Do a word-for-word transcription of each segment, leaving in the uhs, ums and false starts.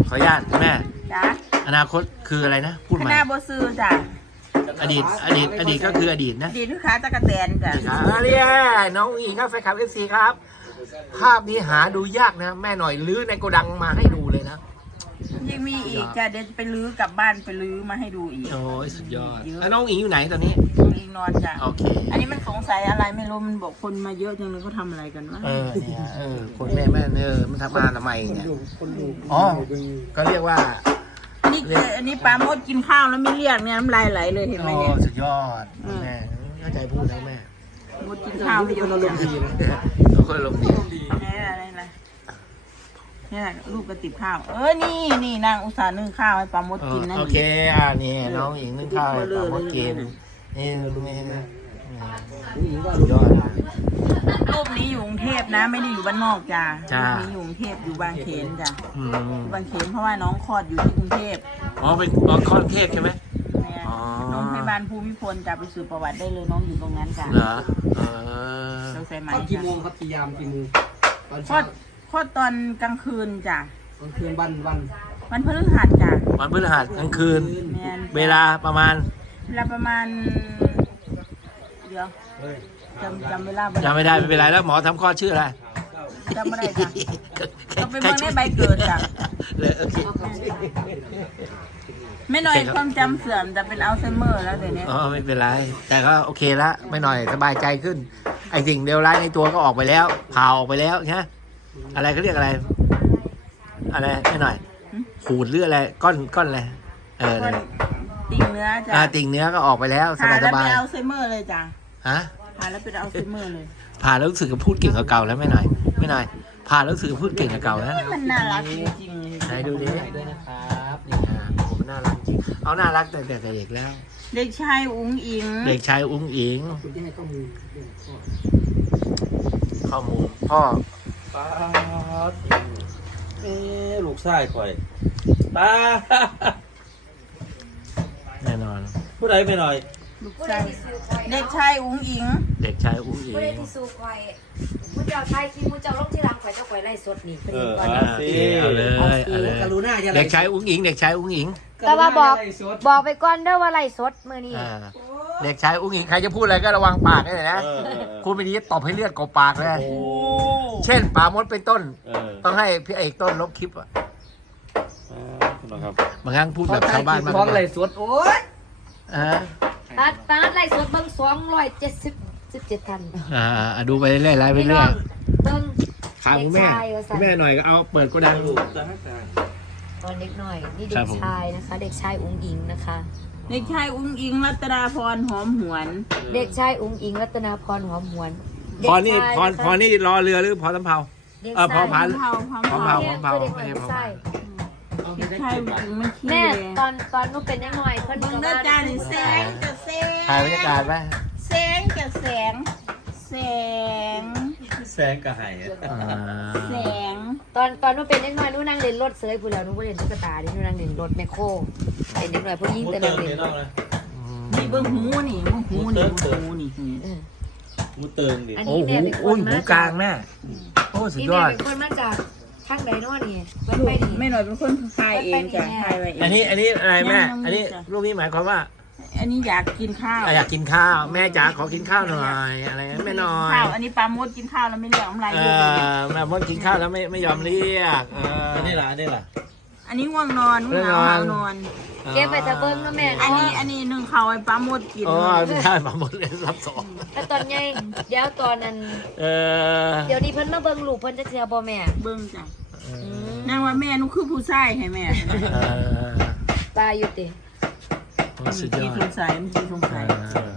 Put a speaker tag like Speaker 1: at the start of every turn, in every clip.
Speaker 1: ขออนุญาตแม่
Speaker 2: จ้ะ
Speaker 1: อนาคตคืออะไรนะพูด
Speaker 2: ค
Speaker 1: ใหม่
Speaker 2: ณะโบซื้อจ้ะ
Speaker 1: อดีตอดีตอดีตก็คืออดีตนะ
Speaker 2: ดีทุกขาตะกะแตนจ้ะ
Speaker 1: ครับเรียน้องอิงครับแฟนคลับเอฟซีครับ ภาพนี้หาดูยากนะ แม่หน่อยลื้อในโกดังมาให้ดูเลยนะ
Speaker 2: ยังมีอีกจ้ะเดี๋ยวจะไปลื้อกลับบ้านไปลื้อมาให้ดูอีก
Speaker 1: โอ้ยสุดยอดแล้วน้องอิงอยู่ไหนตอนนี้
Speaker 2: อีกนอนจ้ะ
Speaker 1: โอเค
Speaker 2: อันนี้มันสงสัยอะไรไม่รู้มันบอกคนมาเยอะจังเลยเขาทำอะไรกันวะ
Speaker 1: เออเนี่ยเออคนแม่แม่เออมันทำมาทำไมเนี่ยอ๋อก็เรียกว่า
Speaker 2: อันนี้คืออันนี้ปลาโมดกินข้าวแล้วไม่เรียกเนี่ยน้ำลายไหลเลยเห็นไหม
Speaker 1: โอ้
Speaker 2: เนี่ย
Speaker 1: สุดยอดแม่เข้าใจพูดแล้วแม่
Speaker 2: โมดกินข้าวไม่เยอะเลย
Speaker 1: ทุกคนลงดี
Speaker 2: นี่อะไรนะนี่แหละลูกกระติบข้าว เออนี่นี่นางอุตส่าห์นึ่งข้าวให้ปลาโมดกินนั่น
Speaker 1: โอเคอ่านี่น้องอิงนึ่งข้าวปลาหมดเกมนี่นี่สุดยอด
Speaker 2: รูปนี้อยู่กรุงเทพนะ ไม่ได้อยู่บ้านนอกจ้ะ
Speaker 1: จ้า
Speaker 2: รูปนี้อยู่กรุงเทพอยู่บางเขนจ้ะ
Speaker 1: อืม
Speaker 2: บางเขนเพราะว่าน้องคลอดอยู่ที่กรุงเทพ
Speaker 1: อ๋อเป็นอ๋อคอนเทพใช่ไหม
Speaker 2: เนี่ย
Speaker 1: อ๋อ
Speaker 2: น้องพยาบาลภูมิพลจะไปสืบประวัติได้เลยน้องอยู่ตรงนั้นจ้ะ
Speaker 1: เหรอเออ
Speaker 2: เราใส่ไหม
Speaker 3: ก็กี่โมงครับกี่ยามกี่โมงตอน
Speaker 2: คลอ
Speaker 3: เช้า
Speaker 2: ดคลอดตอนกลางคืนจ้ะ
Speaker 3: ตอนคืนวันวัน
Speaker 2: วันพฤหัสจ้ะ
Speaker 1: วันพฤหัสกลางคืน
Speaker 2: แม่น
Speaker 1: เวลาประมาณ
Speaker 2: เวลาประมาณ เดี๋ยว
Speaker 3: เฮ้ย
Speaker 2: จำจำเวลาบ่ด้
Speaker 1: จำไม่ได้ไม่เป็นไรแล้วหมอทำคลอดชื่ออะไร
Speaker 2: จำไม่ได้จ้ะ ต้องไปเบิ่งในใบเกิดจ้ะ
Speaker 1: เลยโอเค
Speaker 2: ไม่หน่อย
Speaker 1: โอเคครับ
Speaker 2: ความจำเสื่อมจะเป็นอัลไซเมอร์แล้วเดี๋ยวนี้
Speaker 1: อ๋อไม่เป็นไร แต่ก็โอเคละไม่หน่อยสบายใจขึ้น ไอสิ่งเลวร้ายในตัวก็ออกไปแล้วผ่าออกไปแล้วใช่ไหมอะไรเขาเรียกอะไร อะไรไม่หน่อยขูดหรืออะไรก้อนก้อนอะไรเออ
Speaker 2: ค
Speaker 1: นั่
Speaker 2: น
Speaker 1: นแหละ
Speaker 2: ติ่งเนื้อจ้ะ
Speaker 1: อ่าติ่งเนื้อก็ออกไปแล้วส
Speaker 2: ผ่า
Speaker 1: บายส
Speaker 2: แล้ว
Speaker 1: บา
Speaker 2: เป็
Speaker 1: ย
Speaker 2: นอัลไซเมอร์เลยจ้ะ
Speaker 1: ฮะ
Speaker 2: ผ่าแล้วเป็นอัลไซเมอร์เลย
Speaker 1: ผ่าแล้วรู้สึกกับพูดเก่งกว่าเก่าแล้วไม่หน่อย ไม่หน่อยผ่าแล้วรู้สึกกับพูดเก่งกว่าเก่าแล้ว
Speaker 2: มันน่ารักจริงๆเลย
Speaker 1: ไหนดูดิ
Speaker 3: ด้วยนะครับ
Speaker 1: นี่อ่ะผมน่ารักจริงเอาน่ารักแต่แต่เด็กแล้ว
Speaker 2: เด็กชายอุ๋งอิง
Speaker 1: เด็กชายอุ้งอิง
Speaker 3: คุณที่ให้ข้อมูลเรื่องข้อ
Speaker 1: ข้อมูลพ่อ
Speaker 4: ป้าดเอ๊ะลูกชายคอยป้าด
Speaker 1: แน่นอน
Speaker 4: ผู้ใดไม่หน่อย
Speaker 2: ลูก
Speaker 5: ผู้
Speaker 2: ชา
Speaker 5: ใด
Speaker 2: ย
Speaker 5: ที่สู้คอย
Speaker 2: เด็กชายอุ๋งอิง
Speaker 1: เด็กชายอุ้งอิ
Speaker 5: ผู้ใด
Speaker 1: ง
Speaker 5: ที่สู้คอยผู้เจ้าชายที่ผู้เจ้าลงที่รังคอยเจ้าคอยไล่สดนี่เป็น
Speaker 4: เออ
Speaker 5: ก่อน
Speaker 4: เอา
Speaker 5: นะ
Speaker 4: สิ
Speaker 1: เอาเลยเอาเลย
Speaker 3: กรุณาอย่า
Speaker 1: เด็กชายอุ้งอิง เด็กชายอุ้งอิง
Speaker 5: แต่ว่าบอกบอกไปก่อนเด้อว่าไล่สดมือนี้
Speaker 1: อ่าเด็กชายอุ้งอิงใครจะพูดอะไรก็ระวังปากให้หน่อยนะ
Speaker 4: เออเออ
Speaker 1: พูดไม่ดีตบให้เลือดกบปากเลย
Speaker 4: โอ้
Speaker 1: เช่นป่ามดเป็นต้น
Speaker 4: เออ
Speaker 1: ต้องให้พี่เอกต้นลบคลิปอ่ะ
Speaker 4: คุณหมอครับ
Speaker 1: บางครั้งพูดแบบชาวบ้านมาก
Speaker 3: ท้องไหลสวดโอ๊ย
Speaker 1: อ่า
Speaker 5: ปาดปาดไล่สดเบิ่งสองร้อยเจ็ดสิบสิบเจ็ดทัน
Speaker 1: อ่าอ่าดูไปเรื่อยๆไล่ไป
Speaker 5: พี่น้
Speaker 1: เรื่
Speaker 5: อ
Speaker 1: อง ย
Speaker 5: เบิ่ง
Speaker 1: ข่าวคุณแม่
Speaker 5: เด็กชายว่าซั่น
Speaker 1: คุณแม่หน่อยก็เอาเปิดโกดัง
Speaker 4: ลูกจะให้ตาย
Speaker 5: ตอนเด็กหน่อยนี่
Speaker 1: ค
Speaker 5: เด็
Speaker 1: รับ
Speaker 5: ก
Speaker 1: ผม
Speaker 5: ชายนะคะ เด็กชายอุ้งอิงนะคะ
Speaker 2: เด็กชายอุ๋งอิงรัตนาพรหอมหวน
Speaker 5: เด็กชายอุ้งอิงรัตนาพรหอมหวน
Speaker 1: พอนี่
Speaker 5: เด็กชาย
Speaker 1: พอ
Speaker 5: นะคะ
Speaker 1: พอนี่รอเรือหรือพอสำเภา
Speaker 5: เด็ก
Speaker 1: เออพอ
Speaker 5: ชาย
Speaker 1: พัน
Speaker 2: เผาพร้อม
Speaker 1: พร้อม
Speaker 2: เผา
Speaker 1: เผา
Speaker 5: เด็กหน่อยเด็กชาย
Speaker 2: เด็กชายอุ๋งอิงมันขี้
Speaker 5: แม่
Speaker 2: เลย
Speaker 5: ตอนตอนนู้นเป็นยังหน่อยเพิ่น
Speaker 2: มึง
Speaker 5: ก็
Speaker 2: เด้อ
Speaker 5: ว่า
Speaker 2: จ้านี่แสงกับแสง
Speaker 1: ถ่ายบรรยากาศไหม
Speaker 2: แสงกับแสง แสง
Speaker 4: แสงกระหาย
Speaker 1: อ่า
Speaker 2: แสง
Speaker 5: ตอนตอนนู้นเป็นยังหน่อยนู้นนั่งเล่นรถเสยผู้แล้วนู้นบ่เล่นตุ๊กตาดินู้นนั่งเล่นรถแมคโครเป็นเด็กหน่อยผู้หญิง
Speaker 4: มุด
Speaker 5: แต่
Speaker 4: เติ
Speaker 5: นั่
Speaker 4: ง
Speaker 5: งเล่
Speaker 4: นี่
Speaker 5: น
Speaker 4: น้องเลย
Speaker 2: นี่เบิ้งหูนี่เบิ้งหูนี่เบิ้งหูนี่
Speaker 5: เออ
Speaker 4: มุดเติงดิ
Speaker 5: อัน
Speaker 1: โอ้
Speaker 5: นี้
Speaker 1: โห
Speaker 5: แม่เป็นค
Speaker 1: โอ้
Speaker 5: น
Speaker 1: ยหู
Speaker 5: มาก
Speaker 1: ลางแม่โอ้สุด
Speaker 5: นี่
Speaker 1: ย
Speaker 5: แม่
Speaker 1: อด
Speaker 5: เป็นคนมาจากทางใดเนาะนี่เพิ่น
Speaker 2: ลูก
Speaker 5: ไปนี่
Speaker 2: แม่หน่อยเป็นคนถ่ายเองจ้ะถ่ายไว้เอง
Speaker 1: อันนี้อันนี้อะไรแม่
Speaker 2: ยัง
Speaker 1: อันนี้
Speaker 2: จ้ะ
Speaker 1: รูปนี้หมายความว่า
Speaker 2: อันนี้อยากกินข้าว
Speaker 1: อยากกินข้าวแม่จ๋าขอกินข้าวหน่อยอะไรนะแม่หน่อย
Speaker 2: ข้าวอันนี้ปลาโมดกินข้าวแล้วไม่เหลือน้ำลาย
Speaker 1: เอ
Speaker 2: เยอะเลย
Speaker 1: อแม่มดกินข้าวแล้วไม่ไม่ยอมเรียกเออ
Speaker 4: อันนี้ล่ะอันนี้ล่ะ
Speaker 2: อันนี้ง่วงนอนง่วงเหงาหาวนอน
Speaker 5: เก็บไปตะเบิ่งเนาะแม่
Speaker 2: อัน
Speaker 5: เนาะ
Speaker 2: นี้อันนี้หนึ่งเขาวไอ้ปลาโมดกิน
Speaker 1: อ๋อไม่ใช่มาหมดเลยรับสอง
Speaker 5: แต่ตอนใหญ่เดี๋ยวตอนนั้น
Speaker 1: เออ
Speaker 5: เดี๋ยวนี้เพิ่นมาเบิ่งลูกเพิ่นจะเทื่อบ่แม่
Speaker 2: เบิ้งจ้ะ
Speaker 5: อืม
Speaker 2: นางว่าแม่นุคือผู้ชายให้แม่
Speaker 1: เออ
Speaker 5: ตาอยู่ติ
Speaker 1: โอ้สุดย
Speaker 2: จี
Speaker 1: อ
Speaker 2: ส
Speaker 1: ด
Speaker 2: งสัยมันจีสงสัย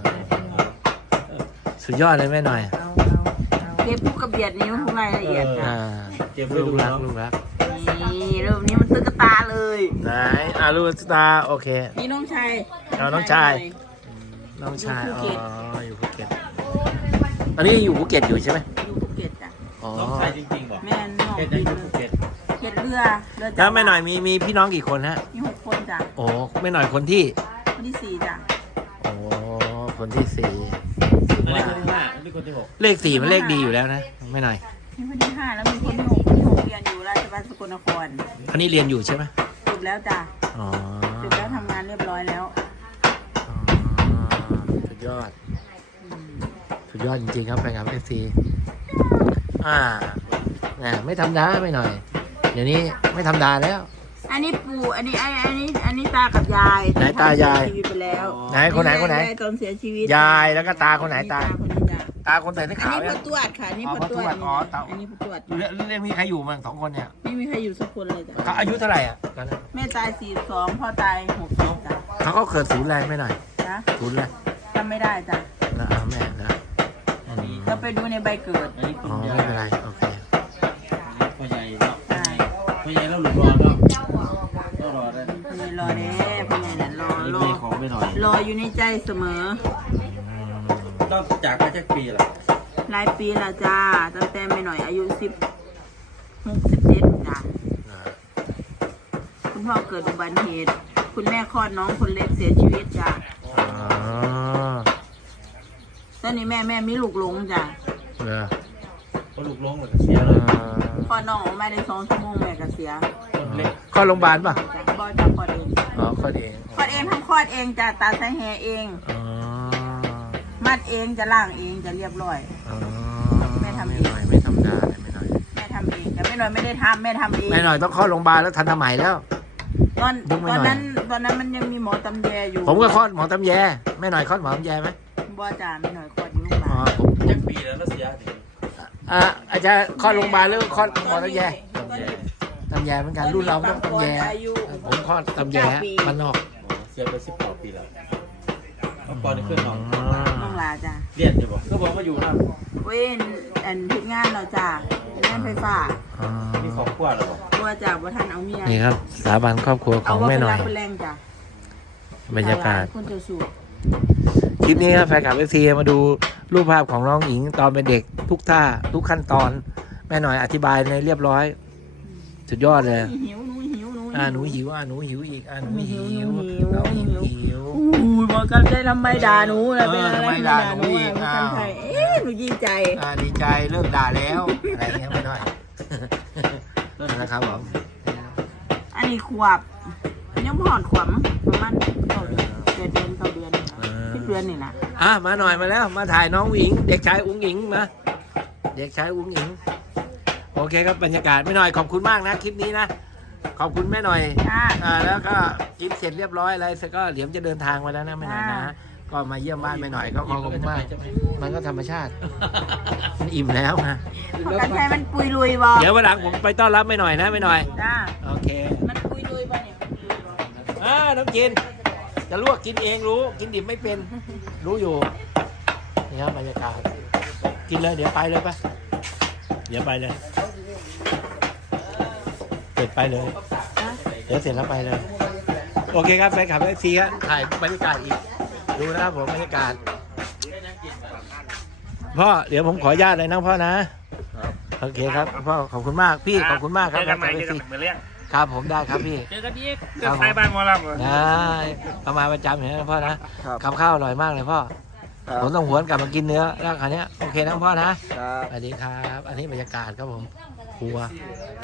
Speaker 1: สุดยอดเลยแม่หน่อย
Speaker 5: เอาเอาเอา
Speaker 2: เก็บผู้กระเบียดนิ้วทุกรายละเอียดจ้ะ
Speaker 1: อ่า
Speaker 4: เก็บไว้
Speaker 1: ลูก
Speaker 4: ดู
Speaker 1: รัก
Speaker 4: เนาะ
Speaker 1: ลูกรัก
Speaker 2: นี่เริ่มนี้มันตึกกระตาเลย
Speaker 1: ไหนอ่าลูกสตาร์โอเค
Speaker 2: นี่น้องชาย
Speaker 1: เอาน้องชาย น้องชาย
Speaker 2: อยู่ภู
Speaker 1: อ๋
Speaker 2: เก็ต
Speaker 1: ออยู่ภูเก็ตตอนนี้อยู่ภูเก็ตอยู่ใช่ไหม
Speaker 2: อยู่ภูเก็ตจ้ะ
Speaker 1: อ๋อ
Speaker 4: น้องชายจริงๆบอก
Speaker 2: แม่น้อง
Speaker 4: เฮ็ด
Speaker 2: บิ
Speaker 4: ได้
Speaker 2: น
Speaker 4: อยู่ภูเก็ต
Speaker 2: เห็ดเรือเรือ
Speaker 1: แล้วแม่หน่อยมีมีพี่น้องกี่คนฮะ
Speaker 2: มีหกคนจ้ะ
Speaker 1: โอ้แม่หน่อยคนที่
Speaker 2: คนที่สี่จ้ะ
Speaker 1: โอ้คนที่สี่
Speaker 4: อันนี้คนที่ห้าอันนี้คนที่หก
Speaker 1: เลขสี่มันเลขดีอยู่แล้วนะแม่หน่อย
Speaker 2: มีคนที่ห้าแล้วมีคนที่หกคนที่หกเรียนอยู่ราชบัณฑิตสกลนคร
Speaker 1: คนนี้เรียนอยู่ใช่ไหม
Speaker 2: แล้วจ้ะ
Speaker 1: อ๋อ
Speaker 2: จบแล้วทำงานเรียบร้อยแล้ว
Speaker 1: อ๋อสุดยอด สุดยอดจริงๆครับแฟนคลับเอฟซีอ่าแหมไม่ธรรมดาไม่หน่อย เดี๋ยวนี้ไม่ธรรมดาแล้ว
Speaker 2: อันนี้ปู่อันนี้อันอันนี้อันนี้ตากับยาย
Speaker 1: ไหนตายาย
Speaker 2: เสีชีวิตไปแล้ว
Speaker 1: ไหนคนไหนคนไหน
Speaker 2: ยายตอนเสียชีวิต
Speaker 1: ยายแล้วก็ตาคนไหนตา
Speaker 2: คนนี้จ้ะ
Speaker 1: ตาคนใส่เสื้อ
Speaker 2: อัน
Speaker 1: ขาว
Speaker 2: นี้
Speaker 1: เนี่
Speaker 2: พ่อย ตรวจค่ะอันนี้
Speaker 1: อ๋อ
Speaker 2: พ่อตรวจ
Speaker 1: พ่อตรวจอ๋อตา
Speaker 2: อันนี้พ่อตรวจ
Speaker 1: เรื่องเรื่องมีใครอยู่มั้งสองคนเนี่ย
Speaker 2: ไม่มีใครอยู่สักคนเลยจ้ะ
Speaker 1: เขาอายุเท่าไหร่อ่ะตอนนั้น
Speaker 2: แม่ตายสี่สองพ่อตายหกสิบจ้ะ
Speaker 1: เขาก็เกิดศูนย์แรงไม่หน่อย
Speaker 2: นะ
Speaker 1: ศูนย์แรง
Speaker 2: จำไม่ได้จ้ะ
Speaker 1: นะอ่าแม่นะอืม
Speaker 2: เราไปดูในใบเกิด
Speaker 4: อันนี้
Speaker 1: อ๋
Speaker 4: คุ
Speaker 1: อ
Speaker 4: ณ
Speaker 1: ไม่
Speaker 4: ยาย
Speaker 1: เป็นไรโอเค
Speaker 4: พ่อใหญ่เนาะ
Speaker 2: ใช่
Speaker 4: พ่อใหญ่แล้วหลุดรอเนาะก็รอได้
Speaker 2: พี่ใหญ่รอเด้พี่ใหญ่น่ะรอ
Speaker 4: อันนี้
Speaker 2: รอ
Speaker 4: มีของไปหน่อย
Speaker 2: รออยู่ในใจเสมอ
Speaker 4: ต้องจากไปแค่ปีละ
Speaker 2: หลายปีและจ้าตั้งแต่ไม่หน่อยอายุสิบหกสิบเจ็ดจ้ะคุณพ่อเกิดอุบัติเหตุ คุณแม่คลอดน้องคนเล็กเสียชีวิตจ้ะ
Speaker 1: อ๋อ
Speaker 2: ตอนนี้แม่แม่มีลูกหลงจ้ะ
Speaker 1: เหรอ
Speaker 4: ก็ลุกลงเลยก็เสียเลย
Speaker 2: คลอดน้องออกมาได้สองชั่วโมงแม่ก็เสีย
Speaker 4: เล็ก
Speaker 1: เข้าโรงพยาบาลป่ะ
Speaker 2: จ้ะบ่จ้ะคลอดเอง
Speaker 1: อ๋อเข้าเอง
Speaker 2: คลอดเองทำคลอดเองจ้ะตาใส่แหเอง
Speaker 1: อ๋อ
Speaker 2: มัดเองจะล่างเองจะเรียบร้อย
Speaker 1: อ๋อ
Speaker 2: แม่ทำเอง
Speaker 1: ไม่หน่อยไม่ธรรมดาเลยไม่หน่อย
Speaker 2: แม่ทำเองแต่ไม่หน่อยไม่ได้ทำแม่ทำเอง
Speaker 1: ไม่หน่อยต้องเข้าโรงพยาบาลแล้วทันสมัยแล้ว
Speaker 2: ตอน
Speaker 1: ยุคไม่
Speaker 2: ตอน
Speaker 1: หน่อย
Speaker 2: นั้นตอนนั้นมันยังมีหมอตำแยอยู่
Speaker 1: ผมก็คลอดหมอตำแยแม่หน่อยคลอดหมอตำแยไหม
Speaker 2: บ่จ้ะไม่หน่อยคลอดอยู่โรงพยา
Speaker 1: อ๋อบ
Speaker 2: าล
Speaker 1: ผมผ
Speaker 4: แค่
Speaker 1: ม
Speaker 4: ปีแล้วก็เสียดิ
Speaker 1: อ่ะอาจารย์คลอดโรงพยาบาลหรือคลอดหมอตำแย
Speaker 2: ตอนนี้
Speaker 1: ตำแยเหมือนกันรุ่นเราต้องตำแย
Speaker 2: อายุ
Speaker 1: ผมคลอดตำแยมันนอก
Speaker 4: เสียไปสิบกว่าปีแล้วเมื่อก่อนนี่ขึ้นหนอง
Speaker 2: น้องลาจ้ะ
Speaker 4: เรียนอยู่บอกก็บอกมาอยู่นะ
Speaker 2: เว้นอันพิดงานเราจ้ะเป็นงานไฟฟ้า
Speaker 1: อ๋อ
Speaker 4: มีครอบครัวแล้วบอก
Speaker 2: บัวจ้ะบัวทันเอาเมีย
Speaker 1: นี่ครับสถาบันครอบครัวของแม่หน่อย
Speaker 2: เาว่าเป็นรักเป็นแรงจ้ะ
Speaker 1: บรรยากาศ
Speaker 2: คนเจ้าสู่
Speaker 1: คลิปนี้ครับแฟนคลับเอฟซีมาดูรูปภาพของน้องหญิงตอนเป็นเด็กทุกท่าทุกขั้นตอน แม่หน่อยอธิบายในเรียบร้อย สุดยอดเลย
Speaker 2: หิวหนูหิวหนู
Speaker 1: อ่าหนูหิวอ่าหนูหิวอีกอ่าหนูหิว
Speaker 2: หนูหิว
Speaker 1: น้องหญิงหิว
Speaker 2: อู้ยบอกกันได้ทำไมด่าหนูนะ
Speaker 1: เออ
Speaker 2: เป็นอะไร
Speaker 1: ทำไมด่าหนูอีก
Speaker 2: อ่ะ
Speaker 1: อ้าว
Speaker 2: คนไทยเอ๊ะหนูดีใจ
Speaker 1: อ่าดีใจเลิกด่าแล้วอะไรเงี้ยไม่น้อยนะครับผม
Speaker 2: อันนี้ขวบยังผ่อนขวบมั้งประมาณเก้าเดือนเดือนเดือนเก้าเดือนสิบเดือนนี่นะ
Speaker 1: อ่ะมาหน่อยมาแล้ว มาถ่ายน้องหญิง เด็กชายอุ้งหญิงมาเด็กชายอุ้งหญิงโอเคครับบรรยากาศไม่น้อยขอบคุณมากนะคลิปนี้นะขอบคุณแม่หน่อย
Speaker 2: จ้า
Speaker 1: อ่าแล้วก็กินเสร็จเรียบร้อยอะไรเสร็จก็เหลียมจะเดินทางมาแล้วนะไม่หน่อยนะ
Speaker 2: อ่า
Speaker 1: ก็มาเยี่ยมบ้านไม่หน่อยก็ขอบคุณมากมันก็ธรรมชาติมันอิ่มแล้วนะ
Speaker 2: เพราะกันไทยมันปุยลุยบอ
Speaker 1: เดี๋ยววันหลังผมไปต้อนรับไม่หน่อยนะไม่หน่อย
Speaker 2: จ้า
Speaker 1: โอเค
Speaker 2: มันปุยลุยบอเนี่ยมันปุยลุยบ่
Speaker 1: อ่าน้องกินจะลวกกินเองรู้ กินดิบไม่เป็นรู้อยู่นี่ครับบรรยากาศกินเลยเดี๋ยวไปเลยปะเดี๋ยวไปเลยเสร็จไปเลย เดี๋ยวเสร็จแล้วไปเลย โอเคครับแฟนคลับเอฟซีครับถ่ายบรรยากาศอีก ดูนะครับผมบรรยากาศ พ่อเดี๋ยวผมขออนุญาตเลยนะพ่อนะ โอเคครับพ่อขอบคุณมากพี่ขอบคุณมากครับ
Speaker 6: เจอกันใหม่
Speaker 1: แฟ
Speaker 6: เจ
Speaker 1: น
Speaker 6: อ
Speaker 1: คลับ
Speaker 6: กันเหมือนเรื่อง
Speaker 1: ครับผมได้ครับพี่
Speaker 6: เจอกันอีกเจอใครบ้านหมอลำเหรอ
Speaker 1: ได้เอามาประจำอย่างนี้นะพ่อนะกับข้าวอร่อยมากเลยพ่อผมต้องหวนกลับมากินเนื้อแล้วคราวนี้ยโอเคนะพ่อนะสวัสดีครับ อันนี้บรรยากาศครับผมครัว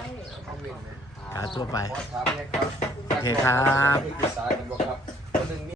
Speaker 1: การทั่วไปโอเคครับ